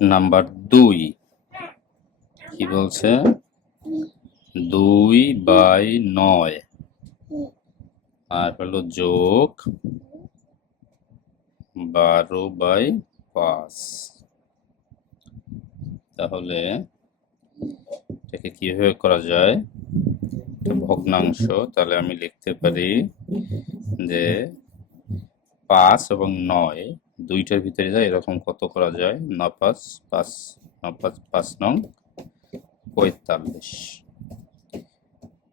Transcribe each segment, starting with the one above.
Number 2 কি বলছে? 2/9 আর হলো যোগ 12/5। তাহলে এটাকে কিভাবে করা যায়? এটা ভগ্নাংশ, তাহলে আমি লিখতে পারি যে 5 এবং 9 দুইটার ভিতরে যায় এরকম কত করা যায়? 9 5 5 9 5 5 নং 45।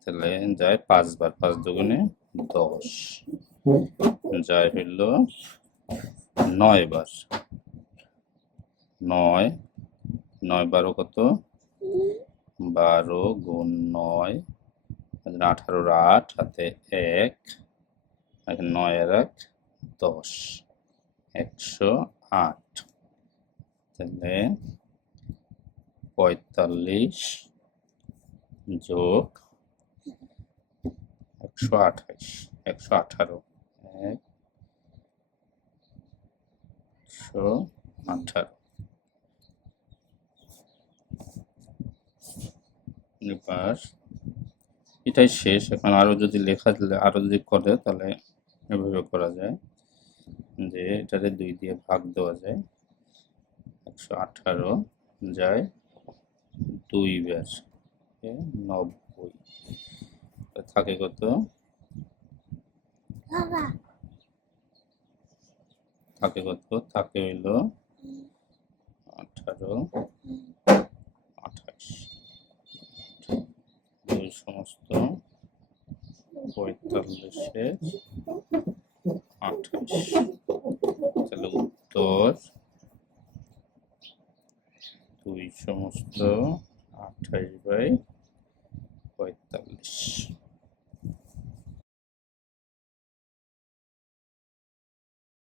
তাহলে যায় 5 বার, 5 দুগুণে 10, যায় হইল 9 বার। 9 9 12 কত? 12 গুণ 9 18 8 হাতে 1, 9 আর 1 10, 108। তাহলে 45 যোগ 128 118 118। এবার এটাই শেষ। এখন আরো যদি লেখা দিলে আরো যদি করে তাহলে এভাবে করা যায় যে এটারে 2 দিয়ে ভাগ দেওয়া যায়। 118 যায় 2 বার, 90। থাকে কত? থাকে কত? থাকে হইল 18 28 দুই সমস্ত 45-এর 28। তাহলে উত্তর 2 সমস্ত 28/45।